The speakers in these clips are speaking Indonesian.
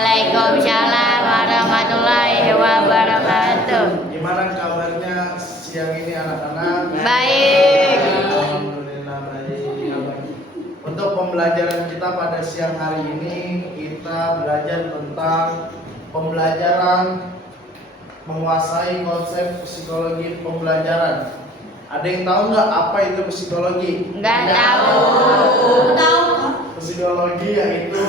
Waalaikumsalam warahmatullahi wabarakatuh. Gimana kabarnya siang ini anak-anak? Baik. Alhamdulillah baik. Untuk pembelajaran kita pada siang hari ini, kita belajar tentang pembelajaran menguasai konsep psikologi pembelajaran. Ada yang tahu nggak apa itu psikologi? Nggak tahu. Psikologi yaitu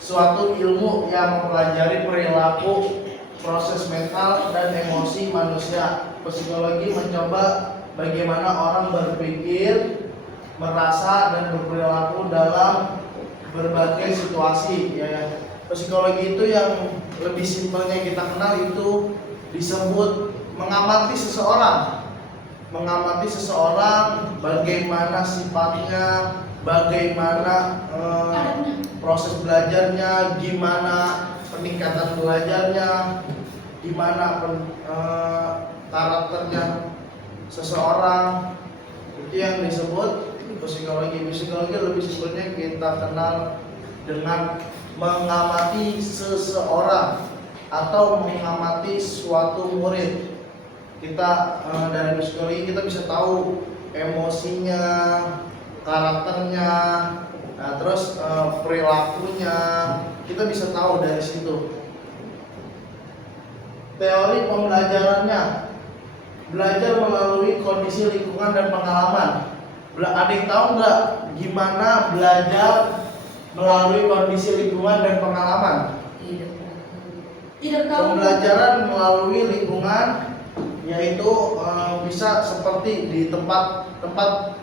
suatu ilmu yang mempelajari perilaku, proses mental dan emosi manusia. Psikologi mencoba bagaimana orang berpikir, merasa dan berperilaku dalam berbagai situasi. Ya, psikologi itu yang lebih simpelnya kita kenal itu disebut mengamati seseorang. Mengamati seseorang, bagaimana sifatnya, bagaimana proses belajarnya, gimana peningkatan belajarnya, gimana karakternya seseorang. Itu yang disebut psikologi. Psikologi lebih simpelnya kita kenal dengan mengamati seseorang atau mengamati suatu murid. Kita dari psikologi kita bisa tahu emosinya, karakternya, nah terus perilakunya kita bisa tahu dari situ. Teori pembelajarannya, belajar melalui kondisi lingkungan dan pengalaman. Ada yang tahu nggak gimana belajar melalui kondisi lingkungan dan pengalaman? Tidak tahu. Pembelajaran melalui lingkungan yaitu bisa seperti di tempat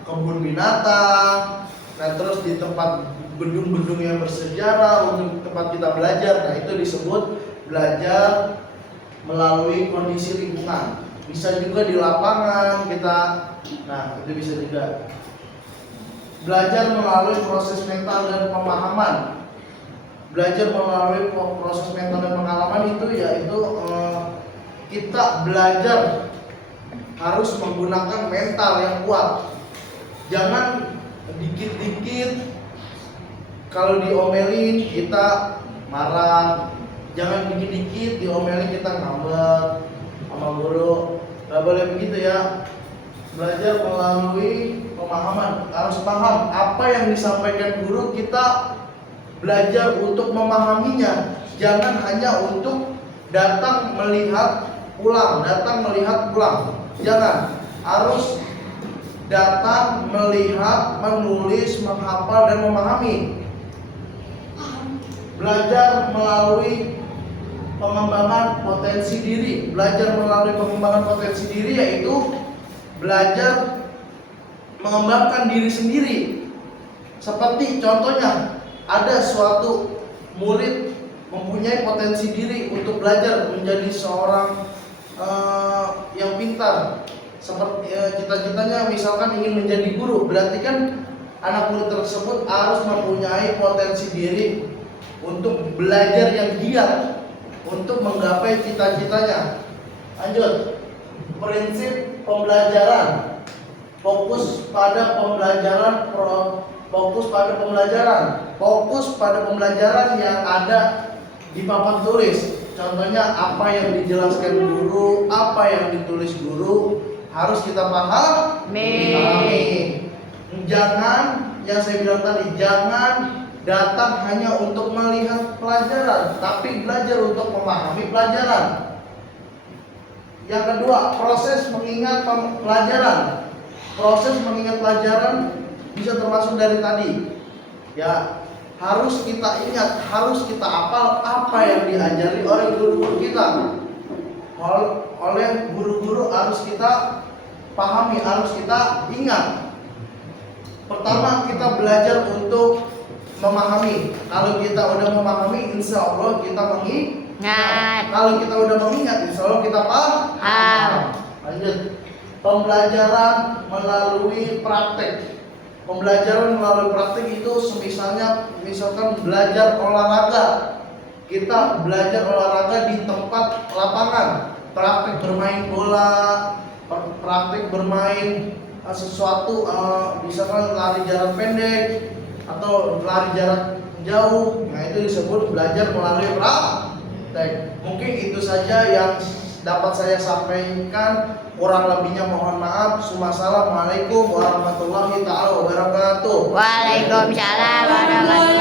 kebun binatang, nah terus di tempat gedung-gedung yang bersejarah untuk tempat kita belajar. Nah itu disebut belajar melalui kondisi lingkungan. Bisa juga di lapangan kita, nah itu bisa juga. Belajar melalui proses mental dan pemahaman. Belajar melalui proses mental dan pengalaman itu yaitu kita belajar harus menggunakan mental yang kuat. Jangan dikit-dikit kalau diomelin kita marah. Jangan dikit-dikit diomelin kita ngambek sama guru. Gak boleh begitu ya. Belajar melalui pemahaman. Harus paham apa yang disampaikan guru, kita belajar untuk memahaminya. Jangan hanya untuk datang melihat pulang. Jangan, harus datang, melihat, menulis, menghafal dan memahami. Belajar melalui pengembangan potensi diri. Belajar melalui pengembangan potensi diri yaitu belajar mengembangkan diri sendiri. Seperti contohnya, ada suatu murid mempunyai potensi diri untuk belajar menjadi seorang yang pintar. Seperti cita-citanya misalkan ingin menjadi guru, berarti kan anak murid tersebut harus mempunyai potensi diri untuk belajar yang giat untuk menggapai cita-citanya. Lanjut, prinsip pembelajaran. Fokus pada pembelajaran, fokus pada pembelajaran yang ada di papan tulis. Contohnya apa yang dijelaskan guru, apa yang ditulis guru harus kita pahami. Jangan, yang saya bilang tadi, jangan datang hanya untuk melihat pelajaran, tapi belajar untuk memahami pelajaran. Yang kedua, proses mengingat pelajaran. Proses mengingat pelajaran bisa termasuk dari tadi. Ya, harus kita ingat, harus kita hafal apa yang diajari oleh guru-guru kita. Oleh guru-guru harus kita pahami, harus kita ingat. Pertama, kita belajar untuk memahami. Kalau kita udah memahami, insya Allah kita mengingat. Kalau kita udah mengingat, insya Allah kita paham. Lanjut, pembelajaran melalui praktek. Pembelajaran melalui praktik itu misalkan belajar olahraga. Kita belajar olahraga di tempat lapangan, praktik bermain bola, praktik bermain sesuatu, misalkan lari jarak pendek atau lari jarak jauh. Nah, itu disebut belajar melalui praktek. Mungkin itu saja yang dapat saya sampaikan. Kurang lebihnya mohon maaf. Assalamualaikum warahmatullahi taala wabarakatuh. Waalaikumsalam warahmatullahi